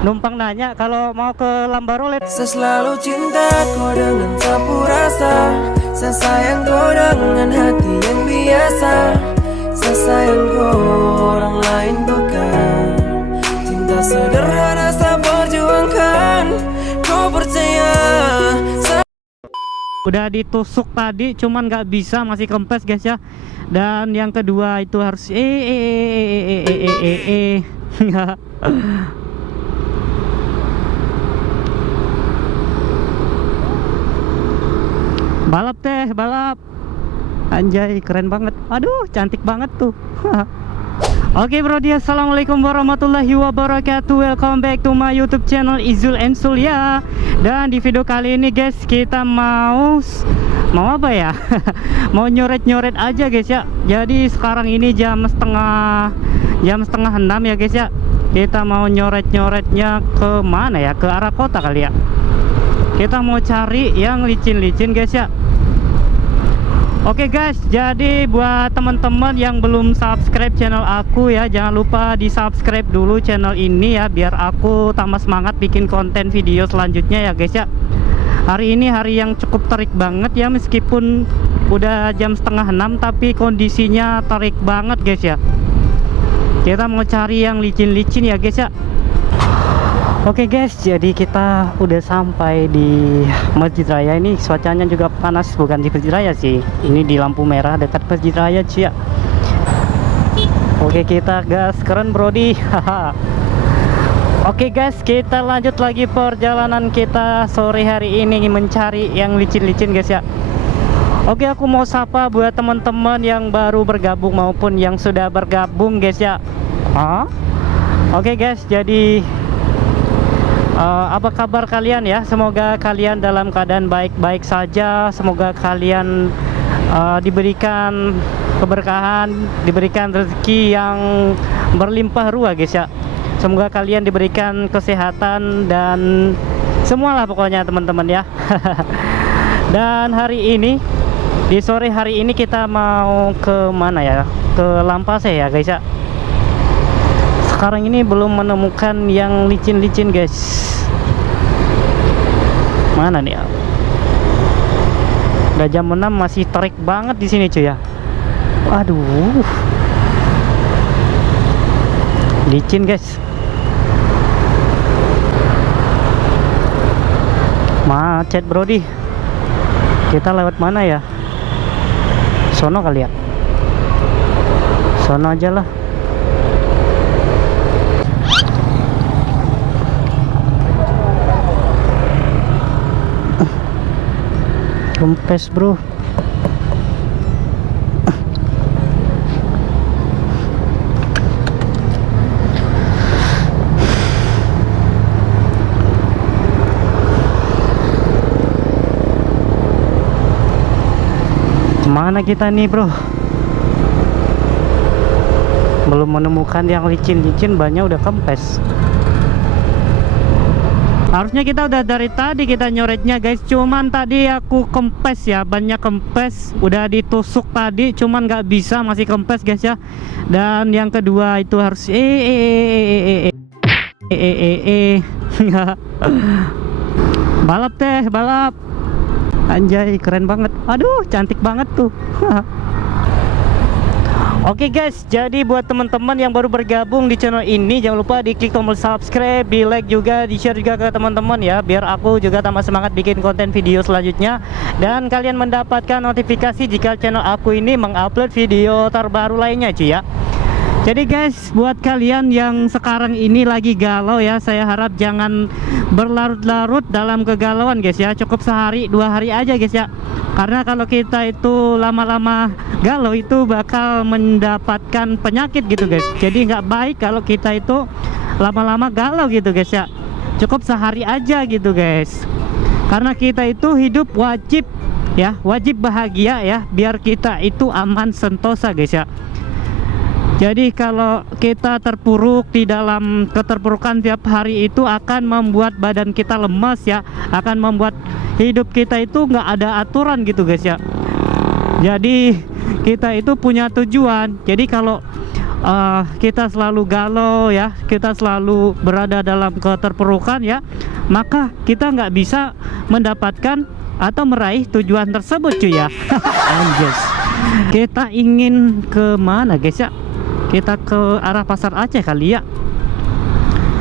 numpang nanya kalau mau ke Lambarolet. Saya selalu cinta kau dengan sapu rasa, saya sayang kau dengan hati yang biasa. Saya sayang kau, orang lain bukan. Cinta sederhana saya perjuangkan, kau percaya. Udah ditusuk tadi, cuman nggak bisa, masih kempes guys ya. Dan yang kedua itu harus balap teh, balap. Anjay, keren banget. Aduh, cantik banget tuh. Oke bro, dia assalamualaikum warahmatullahi wabarakatuh. Welcome back to my YouTube channel Izul and Sulya. Dan di video kali ini guys, kita mau apa ya? Mau nyoret-nyoret aja guys ya. Jadi sekarang ini jam setengah 6 ya guys ya. Kita mau nyoret-nyoretnya ke mana ya? Ke arah kota kali ya. Kita mau cari yang licin-licin guys ya. Oke guys, jadi buat teman-teman yang belum subscribe channel aku ya, jangan lupa di subscribe dulu channel ini ya, biar aku tambah semangat bikin konten video selanjutnya ya guys ya. Hari ini hari yang cukup terik banget ya, meskipun udah jam setengah 6 tapi kondisinya terik banget guys ya. Kita mau cari yang licin-licin ya guys ya. Oke guys, jadi kita udah sampai di Masjid Raya. Ini cuacanya juga panas, bukan di Masjid Raya sih, ini di lampu merah dekat Masjid Raya cuy ya. Oke, kita gas, keren brody. Oke guys, kita lanjut lagi perjalanan kita sore hari ini mencari yang licin-licin guys ya. Oke, aku mau sapa buat teman-teman yang baru bergabung maupun yang sudah bergabung guys ya. Oke guys, jadi apa kabar kalian ya? Semoga kalian dalam keadaan baik-baik saja. Semoga kalian diberikan keberkahan, diberikan rezeki yang berlimpah ruah guys ya. Semoga kalian diberikan kesehatan dan semualah pokoknya teman-teman ya. Dan hari ini, di sore hari ini kita mau ke mana ya? Ke Lampase ya guys ya. Sekarang ini belum menemukan yang licin-licin guys. Mana nih ya? Udah jam 6 masih terik banget di sini cuy ya. Aduh, licin guys. Macet brody. Kita lewat mana ya? Sono kali ya? Sono aja lah. Kempes bro. Kemana kita nih bro? Belum menemukan yang licin-licin, banyak udah kempes. Harusnya kita udah dari tadi kita nyoretnya guys, cuman tadi aku kempes ya, banyak kempes. Udah ditusuk tadi, cuman nggak bisa, masih kempes guys ya. Dan yang kedua itu harus balap teh, balap. Anjay, keren banget. Aduh, cantik banget tuh. Oke guys, jadi buat teman-teman yang baru bergabung di channel ini, jangan lupa di klik tombol subscribe, di like juga, di share juga ke teman-teman ya, biar aku juga tambah semangat bikin konten video selanjutnya. Dan kalian mendapatkan notifikasi jika channel aku ini mengupload video terbaru lainnya cuy ya. Jadi guys, buat kalian yang sekarang ini lagi galau ya, saya harap jangan berlarut-larut dalam kegalauan guys ya. Cukup sehari 2 hari aja guys ya. Karena kalau kita itu lama-lama galau itu bakal mendapatkan penyakit gitu guys. Jadi nggak baik kalau kita itu lama-lama galau gitu guys ya. Cukup sehari aja gitu guys. Karena kita itu hidup wajib ya, wajib bahagia ya, biar kita itu aman sentosa guys ya. Jadi kalau kita terpuruk di dalam keterpurukan tiap hari itu akan membuat badan kita lemas ya, akan membuat hidup kita itu nggak ada aturan gitu guys ya. Jadi kita itu punya tujuan. Jadi kalau kita selalu galau ya, kita selalu berada dalam keterpurukan ya, maka kita nggak bisa mendapatkan atau meraih tujuan tersebut cuy ya. Anjir. Kita ingin ke mana guys ya? Kita ke arah Pasar Aceh kali ya.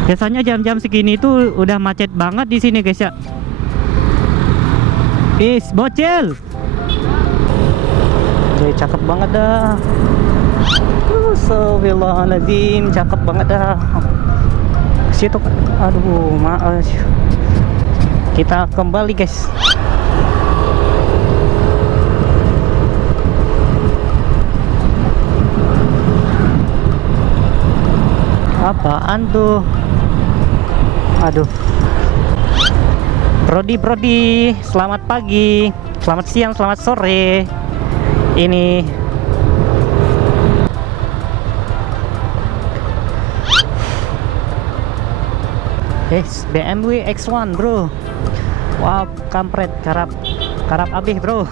Biasanya jam-jam segini tuh udah macet banget di sini guys ya. Bocil. Jadi cakep banget dah. Astagfirullahaladzim, cakep banget dah. Situ, aduh, maaf. Kita kembali guys. Apaan tuh? Aduh. Brody, selamat pagi, selamat siang, selamat sore. Ini BMW X1 bro. Wow, kampret, karap abih bro.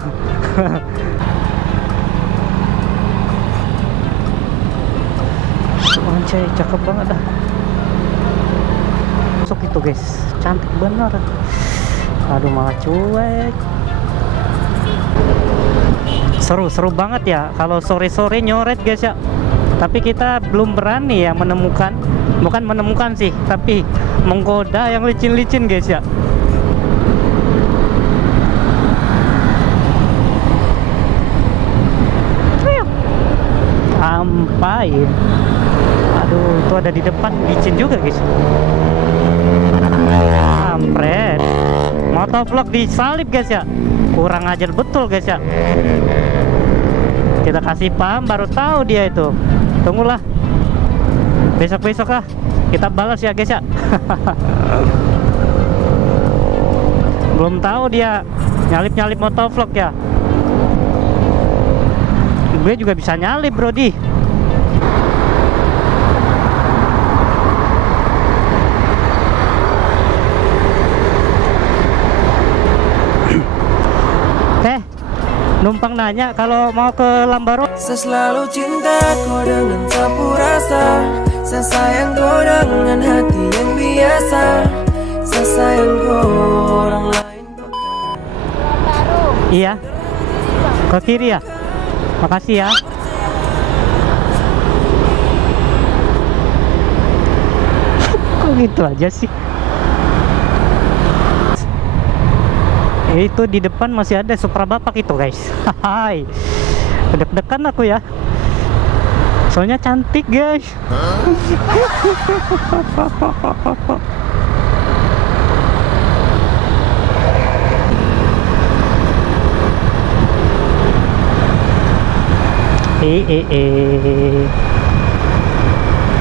Anjay, cakep banget dah. Masuk itu guys, cantik bener. Aduh, malah cuek. Seru banget ya kalau sore-sore nyoret guys ya. Tapi kita belum berani ya menemukan, bukan menemukan sih, tapi menggoda yang licin-licin guys ya. Sampai. Aduh, itu ada di depan, licin juga guys. Kampret. Motovlog disalib guys ya. Kurang ajar betul guys ya. Kita kasih paham baru tahu dia itu. Tunggulah. Besok-besok lah kita balas ya guys ya. Belum tahu dia nyalip-nyalip motovlog ya. Gue juga bisa nyalip brody. Numpang nanya kalau mau ke Lambaro. Saya selalu cinta kau dengan sapu rasa. Saya sayang kau dengan hati yang biasa. Saya sayang kau orang lain bukan. Iya. Ke kiri ya. Makasih ya. Kok gitu aja sih? Itu di depan masih ada Supra Bapak itu guys. Hai, deg-degan aku ya. Soalnya cantik guys.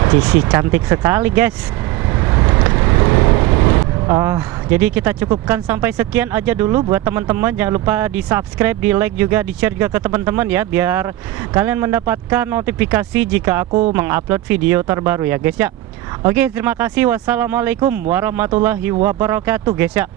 Cici cantik sekali guys. Jadi kita cukupkan sampai sekian aja dulu buat teman-teman. Jangan lupa di subscribe, di like juga, di share juga ke teman-teman ya, biar kalian mendapatkan notifikasi jika aku mengupload video terbaru ya guys ya. Oke, terima kasih. Wassalamualaikum warahmatullahi wabarakatuh guys ya.